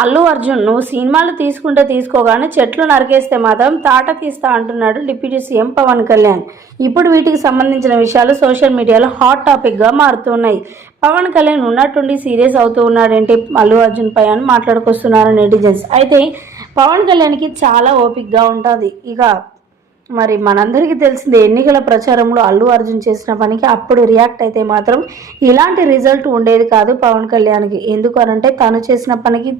అల్లు అర్జున్ నువ్వు సినిమాలు తీసుకుంటే తీసుకోగానే చెట్లు నరికేస్తే మాత్రం తాట తీస్తా అంటున్నాడు డిప్యూటీ సీఎం పవన్ కళ్యాణ్. ఇప్పుడు వీటికి సంబంధించిన విషయాలు సోషల్ మీడియాలో హాట్ టాపిక్గా మారుతున్నాయి. పవన్ కళ్యాణ్ ఉన్నట్టుండి సీరియస్ అవుతూ ఉన్నాడేంటి అల్లు అర్జున్ పై అని మాట్లాడుకొస్తున్నారు నెటిజన్స్. అయితే పవన్ కళ్యాణ్కి చాలా ఓపిక్గా ఉంటుంది. ఇక మరి మనందరికీ తెలిసిందే ఎన్నికల ప్రచారంలో అల్లు అర్జున్ చేసిన పనికి అప్పుడు రియాక్ట్ అయితే మాత్రం ఇలాంటి రిజల్ట్ ఉండేది కాదు పవన్ కళ్యాణ్కి. ఎందుకు అనంటే తను చేసిన పనికి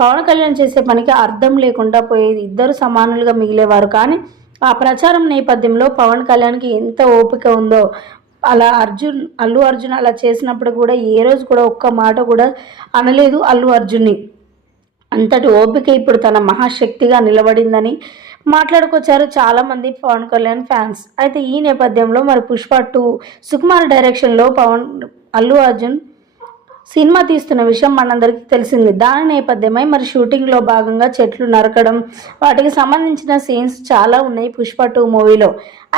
పవన్ కళ్యాణ్ చేసే పనికి అర్థం లేకుండా పోయేది ఇద్దరు సమానులుగా మిగిలేవారు. కానీ ఆ ప్రచారం నేపథ్యంలో పవన్ కళ్యాణ్కి ఎంత ఓపిక ఉందో అలా అర్జున్ అల్లు అర్జున్ అలా చేసినప్పుడు కూడా ఏ రోజు కూడా ఒక్క మాట కూడా అనలేదు అల్లు అర్జున్ని. అంతటి ఓపిక ఇప్పుడు తన మహాశక్తిగా నిలబడిందని మాట్లాడుకొచ్చారు చాలామంది పవన్ కళ్యాణ్ ఫ్యాన్స్. అయితే ఈ నేపథ్యంలో మరి పుష్ప టూ సుకుమార్ డైరెక్షన్లో పవన్ అల్లు అర్జున్ సినిమా తీస్తున్న విషయం మనందరికీ తెలిసింది. దాని నేపథ్యమై మరి షూటింగ్లో భాగంగా చెట్లు నరకడం వాటికి సంబంధించిన సీన్స్ చాలా ఉన్నాయి పుష్ప టూ మూవీలో.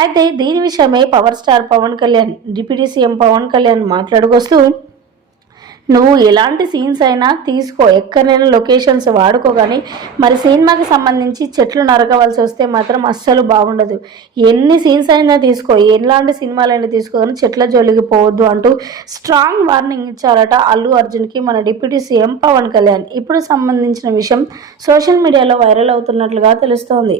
అయితే దీని విషయమై power star Pawan Kalyan deputy CM Pawan Kalyan మాట్లాడుకొస్తూ నువ్వు ఎలాంటి సీన్స్ అయినా తీసుకో. ఎక్కడైనా లొకేషన్స్ వాడుకో కానీ మరి సినిమాకి సంబంధించి చెట్లు నరకవలసి వస్తే మాత్రం అస్సలు బాగుండదు. ఎన్ని సీన్స్ అయినా తీసుకో. ఎలాంటి సినిమాలైనా తీసుకో కానీ చెట్ల జోలికి పోవద్దు అంటూ స్ట్రాంగ్ వార్నింగ్ ఇచ్చారట అల్లు అర్జున్కి మన డిప్యూటీ సీఎం పవన్ కళ్యాణ్. ఇప్పుడు సంబంధించిన విషయం సోషల్ మీడియాలో వైరల్ అవుతున్నట్లుగా తెలుస్తోంది.